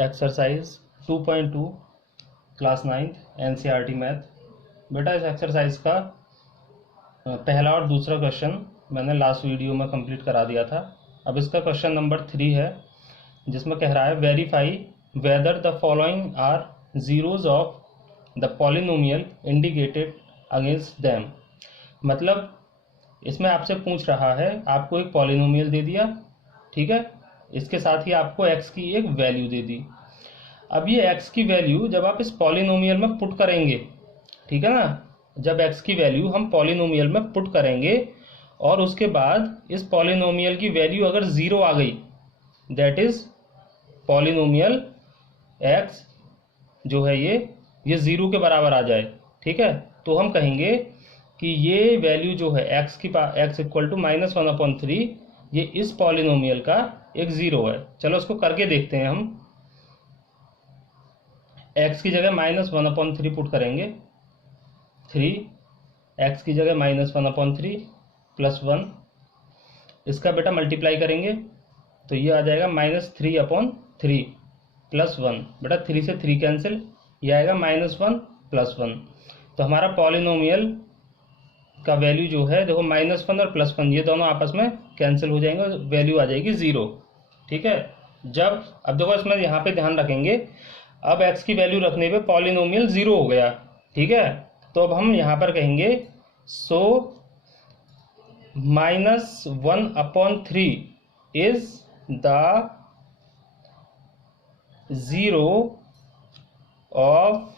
Exercise 2.2 class 9 NCERT math. बेटा इस exercise का पहला और दूसरा क्वेश्चन मैंने लास्ट वीडियो में कंप्लीट करा दिया था। अब इसका क्वेश्चन नंबर 3 है, जिसमें कह रहा है verify whether the following are zeros of the polynomial indicated against them. मतलब इसमें आपसे पूछ रहा है, आपको एक पॉलिनोमियल दे दिया, ठीक है, इसके साथ ही आपको x की एक वैल्यू दे दी। अब ये x की वैल्यू जब आप इस पॉलिनोमियल में पुट करेंगे, ठीक है ना, जब x की वैल्यू हम पॉलिनोमियल में पुट करेंगे और उसके बाद इस पॉलिनोमियल की वैल्यू अगर ज़ीरो आ गई, दैट इज पॉलिनोमियल x जो है ये ज़ीरो के बराबर आ जाए, ठीक है, तो हम कहेंगे कि ये वैल्यू जो है x इक्वल टू -1/3 ये इस पॉलिनोमियल का एक ज़ीरो है। चलो उसको करके देखते हैं हम। x की जगह -1/3 पुट करेंगे, 3 x की जगह -1/3 प्लस 1, इसका बेटा मल्टीप्लाई करेंगे तो ये आ जाएगा -3/3 प्लस 1। बेटा 3 से 3 कैंसिल, ये आएगा -1 प्लस 1। तो हमारा पॉलिनोमियल का वैल्यू जो है देखो -1 और +1 ये दोनों आपस में कैंसिल हो जाएंगे, वैल्यू आ जाएगी 0, ठीक है। जब अब देखो इसमें यहाँ पे ध्यान रखेंगे, अब x की वैल्यू रखने पे पॉलिनोमियल 0 हो गया, ठीक है। तो अब हम यहाँ पर कहेंगे सो -1/3 is the zero of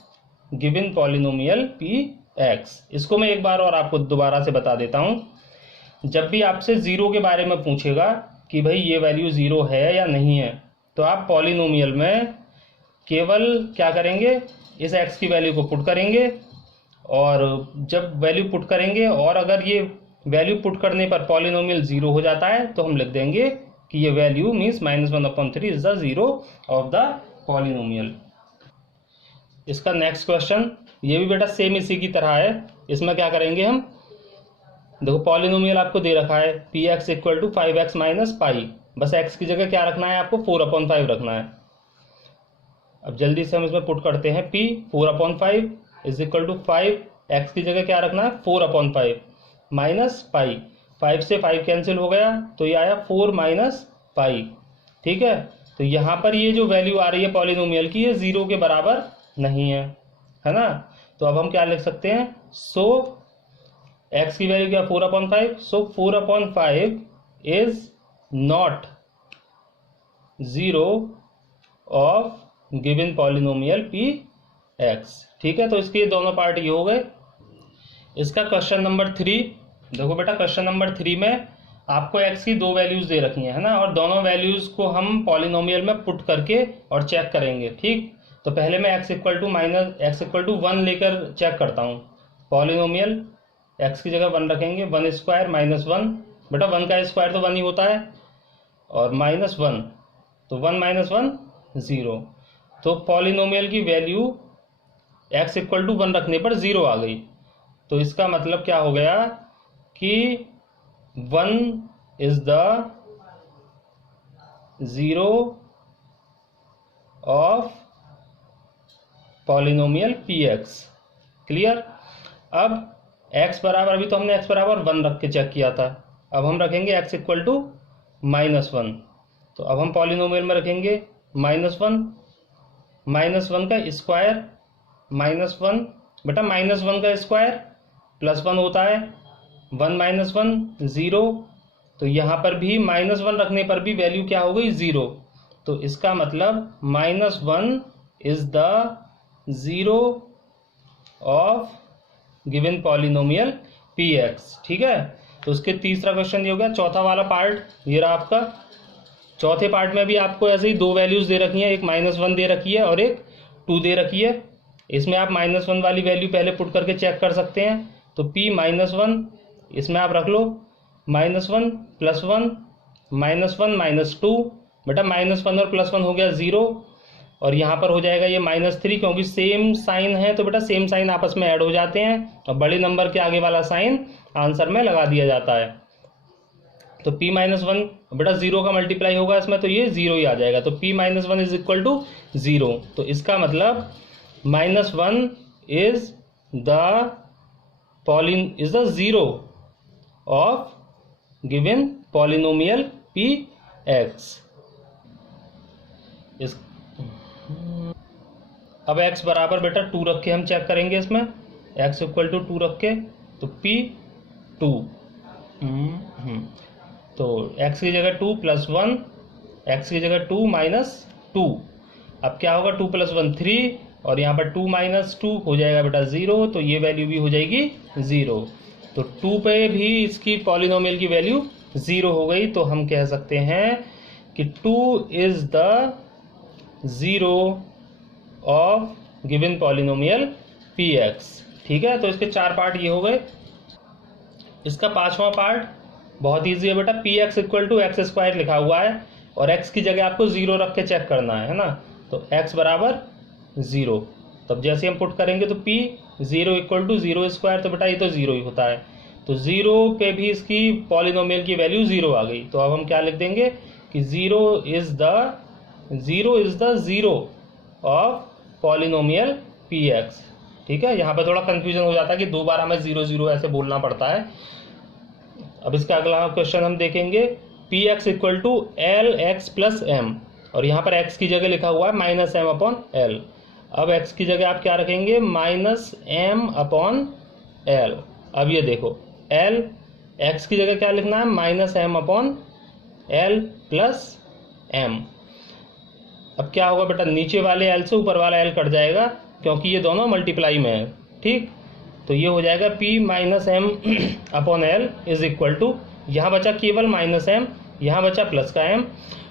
given polynomial px। इसको मैं एक बार और आपको दोबारा से बता देता हूं। जब भी आपसे ज़ीरो के बारे में पूछेगा कि भाई ये वैल्यू ज़ीरो है या नहीं है, तो आप पॉलिनोमियल में केवल क्या करेंगे, इस x की वैल्यू को पुट करेंगे और जब वैल्यू पुट करेंगे और अगर ये वैल्यू पुट करने पर पॉलिनोमियल 0 हो जाता है तो हम लिख देंगे कि ये value means -1/3 is the zero of the polynomial. इसका नेक्स्ट क्वेश्चन ये भी बेटा सेम इसी की तरह है। इसमें क्या करेंगे हम, देखो पॉलिनोमियल आपको दे रखा है px equal to 5x minus pi, बस x की जगह क्या रखना है, आपको 4/5 रखना है। अब जल्दी से हम इसमें पुट करते हैं p 4/5 is equal to 5, x की जगह क्या रखना है 4/5 माइनस पाई, 5 से 5 कैंसिल हो गया तो ये आया 4 माइनस पाई, ठीक है। तो यहाँ पर ये जो वैल्यू आ रही है पॉलिनोमियल की ये 0 के बराबर नहीं है ना। तो अब हम क्या लिख सकते हैं, सो x की वैल्यू क्या 4/5, सो 4/5 is not zero of given polynomial px, ठीक है। तो इसके दोनों पार्ट ये हो गए। इसका क्वेश्चन नंबर 3 देखो बेटा, क्वेश्चन नंबर 3 में आपको x की दो वैल्यूज दे रखी है ना, और दोनों वैल्यूज को हम पॉलिनोमियल में पुट करके और चेक करेंगे, ठीक। तो पहले मैं x इक्वल टू 1 लेकर चेक करता हूँ। पॉलिनोमियल x की जगह 1 रखेंगे, 1 स्क्वायर माइनस 1, बेटा 1 का स्क्वायर तो 1 ही होता है, और -1 तो 1 माइनस 1 0। तो पॉलिनोमियल की वैल्यू x इक्वल टू 1 रखने पर 0 आ गई। तो इसका मतलब क्या हो गया कि 1 is the zero of polynomial px, clear. अब x बराबर, अभी तो हमने x बराबर 1 रख के चेक किया था, अब हम रखेंगे x इक्वल टू -1। तो अब हम पॉलिनोमियल में रखेंगे -1 का स्क्वायर -1, बेटा -1 का स्क्वायर +1 होता है, 1 माइनस 1 0। तो यहाँ पर भी -1 रखने पर भी वैल्यू क्या हो गई 0। तो इसका मतलब -1 is the zero of given polynomial px, ठीक है। तो उसके तीसरा क्वेश्चन ये हो गया। चौथा वाला पार्ट ये रहा आपका। चौथे पार्ट में भी आपको ऐसे ही दो वैल्यूज दे रखी हैं, एक -1 दे रखी है और एक 2 दे रखी है। इसमें आप -1 वाली वैल्यू पहले पुट करके चेक कर सकते हैं। तो p -1 इसमें आप रख लो, -1 प्लस 1 -1 माइनस 2, बेटा -1 और +1 हो गया 0, और यहाँ पर हो जाएगा ये -3, क्योंकि सेम साइन है तो बेटा सेम साइन आपस में ऐड हो जाते हैं और बड़े नंबर के आगे वाला साइन आंसर में लगा दिया जाता है। तो p माइनस वन, बेटा जीरो का मल्टीप्लाई होगा इसमें तो ये जीरो ही आ जाएगा, तो p minus one is equal to zero. तो इसका मतलब minus one is the zero of given polynomial P X. इस अब x बराबर बेटा 2 रख के हम चेक करेंगे इसमें, x इक्वल टू 2 रख के, तो p 2, तो x की जगह 2 प्लस 1, x की जगह 2 माइनस 2, अब क्या होगा 2 प्लस 1 3, और यहाँ पर 2 माइनस 2 हो जाएगा बेटा 0, तो ये वैल्यू भी हो जाएगी 0। तो 2 पे भी इसकी पॉलिनोमियल की वैल्यू 0 हो गई, तो हम कह सकते हैं कि 2 is the zero of given polynomial P X. ठीक है, तो इसके 4 पार्ट ये हो गए। इसका 5वां पार्ट बहुत ईजी है बेटा, P X equal to X square लिखा हुआ है और एक्स की जगह आपको 0 रख के चेक करना है ना, तो एक्स बराबर 0, तब जैसे हम पुट करेंगे तो पी 0 इक्वल टू 0 स्क्वायर, तो बेटा ये तो 0 ही होता है, तो 0 पे भी इसकी पॉलिनोमियल की वैल्यू 0 आ गई। तो अब हम क्या लिख देंगे कि 0 is the zero of polynomial P X. ठीक है, यहाँ पे थोड़ा कंफ्यूजन हो जाता है कि 2 बार हमें 0 0 ऐसे बोलना पड़ता है। अब इसका अगला क्वेश्चन हम देखेंगे, P X equal to L X plus M, और यहाँ पर एक्स की जगह लिखा हुआ है माइनस एम अपॉन एल। अब एक्स की जगह आप क्या रखेंगे, माइनस एम अपॉन एल। अब ये देखो एल, एक्स की जगह क्या लिखना है, minus M upon L plus M. अब क्या होगा बेटा, नीचे वाले एल से ऊपर वाला एल कट जाएगा क्योंकि ये दोनों मल्टीप्लाई में है। ठीक, तो ये हो जाएगा p minus M upon L is equal to, यहाँ बचा केवल माइनस एम, यहाँ बचा प्लस का एम।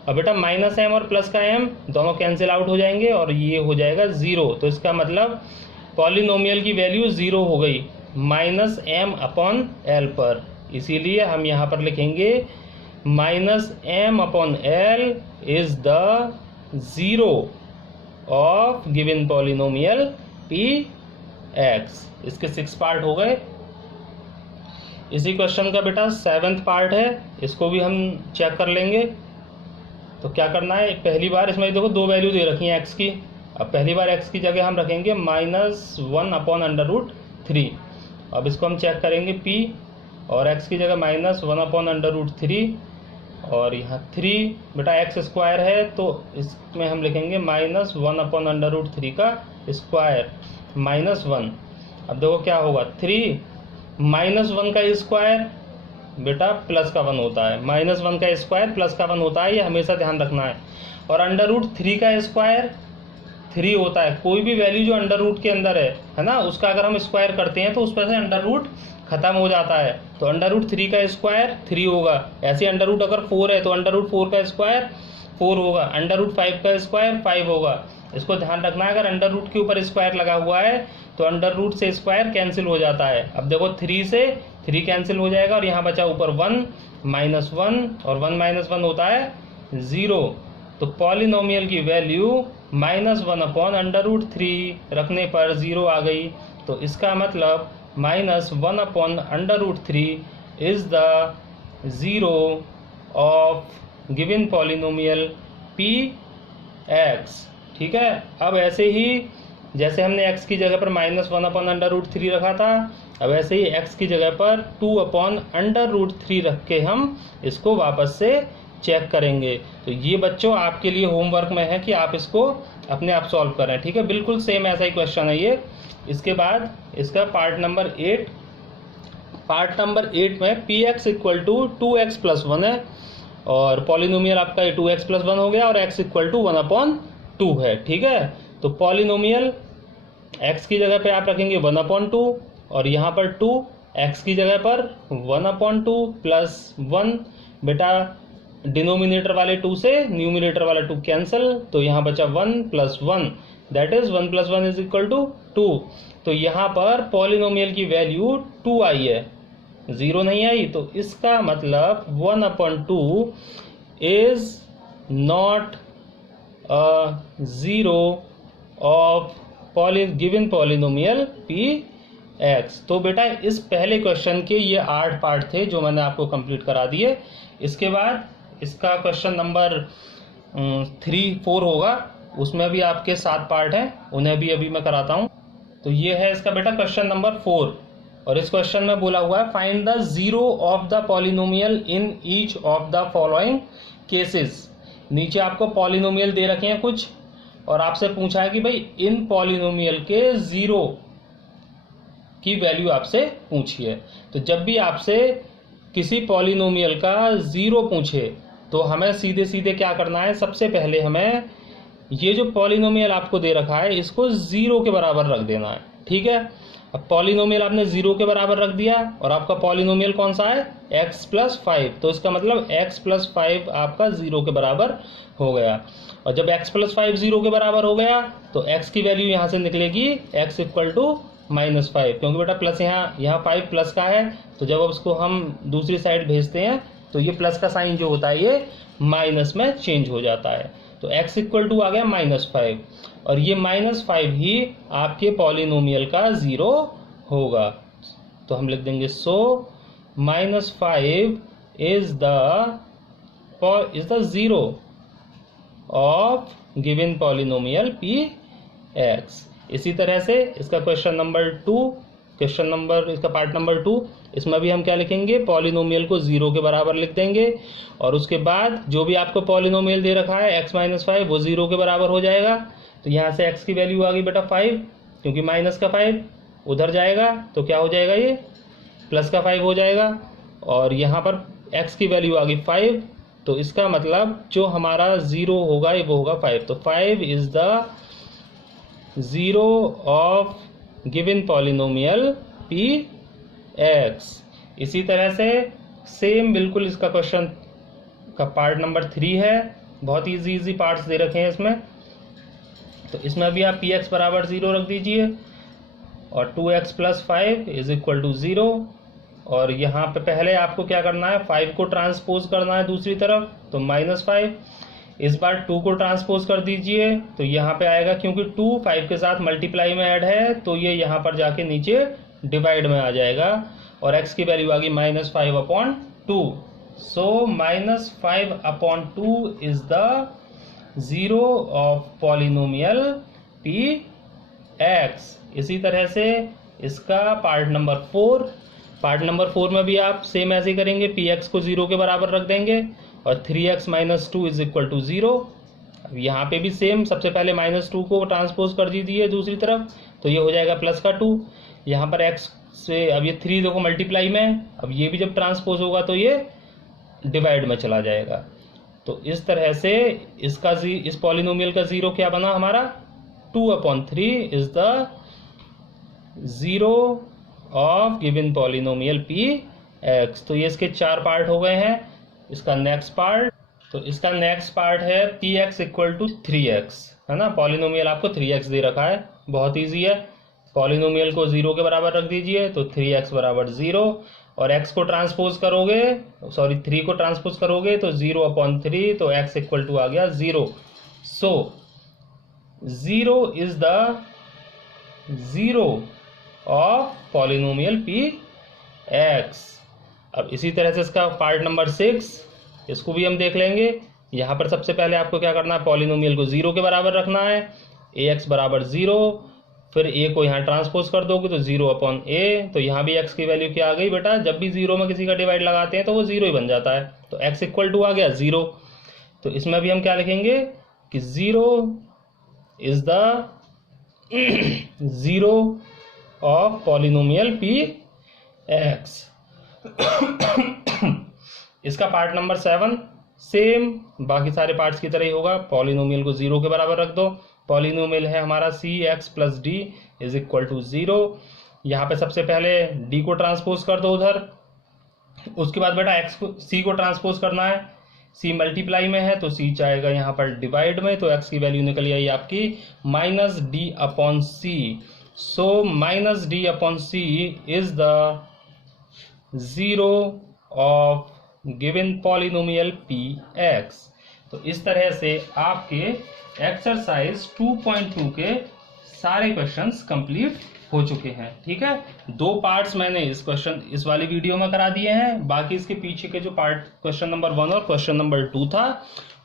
अब बेटा माइनस एम और प्लस का एम दोनों कैंसिल आउट हो जाएंगे और ये हो जाएगा 0। तो इसका मतलब पॉलिनोमियल की वैल्यू 0 हो गई माइनस एम अपॉन एल पर, इसीलिए हम यहाँ पर लिखेंगे minus M upon L is the zero of given polynomial P X. इसके 6 पार्ट हो गए। इसी क्वेश्चन का बेटा 7th पार्ट है, इसको भी हम चेक कर लेंगे। तो क्या करना है, पहली बार इसमें देखो 2 वैल्यू दे रखी हैं एक्स की। अब पहली बार एक्स की जगह हम रखेंगे -1 अपॉन अंडर रूट 3। अब इसको हम चेक करेंगे p, और एक्स की जगह -1 अपॉन अंडर रूट 3, और यहाँ 3 बेटा एक्स स्क्वायर है तो इसमें हम लिखेंगे -1 अपॉन अंडर रूट 3 का स्क्वायर -1। अब देखो क्या होगा, 3 -1 का स्क्वायर बेटा प्लस का 1 होता है, -1 का स्क्वायर प्लस का 1 होता है, ये हमेशा ध्यान रखना है। और अंडर रूट 3 का स्क्वायर 3 होता है। कोई भी वैल्यू जो अंडर रूट के अंदर है ना, उसका अगर हम स्क्वायर करते हैं तो उस पर से अंडर रूट खत्म हो जाता है। तो अंडर रूट 3 का स्क्वायर 3 होगा। ऐसे अंडर रूट अगर 4 है तो अंडर रूट 4 का स्क्वायर 4 होगा। अंडर रूट 5 का स्क्वायर 5 होगा। इसको ध्यान रखना है, अगर अंडर रूट के ऊपर स्क्वायर लगा हुआ है तो अंडर रूट से स्क्वायर कैंसिल हो जाता है। अब देखो 3 से 3 कैंसिल हो जाएगा और यहाँ बचा ऊपर 1 -1, और 1 - 1 होता है 0। तो पॉलिनोमियल की वैल्यू -1 अपॉन अंडर रूट 3 रखने पर 0 आ गई। तो इसका मतलब -1 upon under root 3 is the zero of given polynomial P X. ठीक है, अब ऐसे ही जैसे हमने x की जगह पर -1 अपॉन अंडर रूट 3 रखा था, अब ऐसे ही x की जगह पर 2 अपॉन अंडर रूट 3 रख के हम इसको वापस से चेक करेंगे। तो ये बच्चों आपके लिए होमवर्क में है कि आप इसको अपने आप सॉल्व करें। ठीक है, बिल्कुल सेम ऐसा ही क्वेश्चन है ये। इसके बाद इसका पार्ट नंबर 8, पार्ट नंबर 8 में P X equal to 2x plus 1 है और पॉलिनोमियल आपका 2x प्लस 1 हो गया और x इक्वल टू 1/2 है। ठीक है, तो पॉलिनोमियल x की जगह पे आप रखेंगे 1/2 और यहाँ पर 2, x की जगह पर 1/2 प्लस 1। बेटा डिनोमिनेटर वाले 2 से न्यूमिनेटर वाला 2 कैंसिल, तो यहाँ बचा 1 + 1, दैट इज 1 + 1 = 2। तो यहाँ पर पॉलिनोमियल की वैल्यू 2 आई है, 0 नहीं आई। तो इसका मतलब 1/2 is not a zero of given polynomial P x. तो बेटा इस पहले क्वेश्चन के ये 8 पार्ट थे जो मैंने आपको कंप्लीट करा दिए। इसके बाद इसका क्वेश्चन नंबर 3-4 होगा, उसमें भी आपके 7 पार्ट हैं, उन्हें भी अभी मैं कराता हूँ। तो ये है इसका बेटा क्वेश्चन नंबर 4, और इस क्वेश्चन में बोला हुआ है find the zero of the polynomial in each of the following cases. नीचे आपको पॉलिनोमियल दे रखे हैं कुछ, और आपसे पूछा है कि भाई इन पॉलिनोमियल के जीरो की वैल्यू आपसे पूछी है। तो जब भी आपसे किसी पॉलिनोमियल का जीरो पूछे तो हमें सीधे सीधे क्या करना है, सबसे पहले हमें ये जो पॉलिनोमियल आपको दे रखा है इसको जीरो के बराबर रख देना है। ठीक है, अब पॉलिनोमियल आपने जीरो के बराबर रख दिया, और आपका पॉलिनोमियल कौन सा है, x+5। तो इसका मतलब x+5 आपका जीरो के बराबर हो गया। और जब x+5 जीरो के बराबर हो गया तो x की वैल्यू यहाँ से निकलेगी x = -5, क्योंकि बेटा प्लस यहाँ 5 प्लस का है, तो जब उसको हम दूसरी साइड भेजते हैं तो ये प्लस का साइन जो होता है ये माइनस में चेंज हो जाता है। तो x = आ गया -5, और ये -5 ही आपके पॉलिनोमियल का जीरो होगा। तो हम लिख देंगे सो -5 is the zero of given polynomial Px। इसी तरह से इसका क्वेश्चन नंबर 2, इसका पार्ट नंबर 2, इसमें भी हम क्या लिखेंगे, पॉलिनोमियल को जीरो के बराबर लिख देंगे, और उसके बाद जो भी आपको पॉलिनोमियल दे रखा है x-5 वो जीरो के बराबर हो जाएगा। तो यहाँ से x की वैल्यू आ गई बेटा 5, क्योंकि माइनस का 5 उधर जाएगा तो क्या हो जाएगा, ये प्लस का 5 हो जाएगा, और यहाँ पर x की वैल्यू आ गई 5। तो इसका मतलब जो हमारा जीरो होगा वो होगा 5। तो 5 is the zero of given polynomial Px। इसी तरह से सेम बिल्कुल इसका क्वेश्चन का पार्ट नंबर 3 है, बहुत इजी पार्ट्स दे रखे हैं इसमें। तो इसमें भी आप Px = 0 रख दीजिए, और 2x + 5 = 0, और यहाँ पे पहले आपको क्या करना है, 5 को ट्रांसपोज करना है दूसरी तरफ, तो -5। इस बार 2 को ट्रांसपोज कर दीजिए, तो यहाँ पे आएगा, क्योंकि 2 5 के साथ मल्टीप्लाई में ऐड है तो ये यहाँ पर जाके नीचे डिवाइड में आ जाएगा, और x की वैल्यू आ गई -5/2। सो -5/2 is the zero of polynomial Px। इसी तरह से इसका पार्ट नंबर 4 में भी आप सेम ऐसे ही करेंगे, Px को जीरो के बराबर रख देंगे, और 3x - 2 = 0। अब यहाँ पे भी सेम, सबसे पहले -2 को ट्रांसपोज कर दीजिए दूसरी तरफ, तो ये हो जाएगा प्लस का 2। यहाँ पर x से अब ये 3 देखो मल्टीप्लाई में, अब ये भी जब ट्रांसपोज होगा तो ये डिवाइड में चला जाएगा। तो इस तरह से इस पॉलिनोमियल का जीरो क्या बना हमारा, 2/3 is the zero of given polynomial Px। तो ये इसके 4 पार्ट हो गए हैं। इसका नेक्स्ट पार्ट है Px = 3x, है ना। पॉलिनोमियल आपको 3x दे रखा है, बहुत इजी है। पॉलिनोमियल को जीरो के बराबर रख दीजिए, तो 3x = 0, और x को ट्रांसपोज करोगे, 3 को ट्रांसपोज करोगे तो 0/3, तो x = आ गया 0। सो 0 is the zero of polynomial Px। अब इसी तरह से इसका पार्ट नंबर 6, इसको भी हम देख लेंगे। यहाँ पर सबसे पहले आपको क्या करना है, पॉलिनोमियल को जीरो के बराबर रखना है, ax = 0, फिर a को यहाँ ट्रांसपोज कर दोगे तो 0/a। तो यहाँ भी x की वैल्यू क्या आ गई बेटा, जब भी जीरो में किसी का डिवाइड लगाते हैं तो वो जीरो ही बन जाता है, तो x = आ गया 0। तो इसमें भी हम क्या लिखेंगे कि 0 is the zero of polynomial Px। इसका पार्ट नंबर 7 सेम बाकी सारे पार्ट्स की तरह ही होगा। पॉलिनोमियल को जीरो के बराबर रख दो। पॉलिनोमियल है हमारा cx + d = 0। यहाँ पे सबसे पहले d को ट्रांसपोज कर दो उधर, उसके बाद बेटा c को ट्रांसपोज करना है। c मल्टीप्लाई में है तो c जाएगा यहाँ पर डिवाइड में, तो x की वैल्यू निकल आई आपकी -d/c। So -d/c is the zero of given polynomial Px। तो इस तरह से आपके एक्सरसाइज 2.2 के सारे क्वेश्चंस कंप्लीट हो चुके हैं। ठीक है, 2 पार्ट्स मैंने इस वाली वीडियो में करा दिए हैं, बाकी इसके पीछे के जो पार्ट क्वेश्चन नंबर 1 और क्वेश्चन नंबर 2 था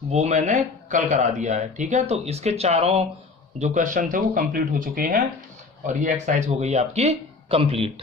वो मैंने कल करा दिया है। ठीक है, तो इसके चारों जो क्वेश्चन थे वो कंप्लीट हो चुके हैं और ये एक्सरसाइज हो गई आपकी कंप्लीट।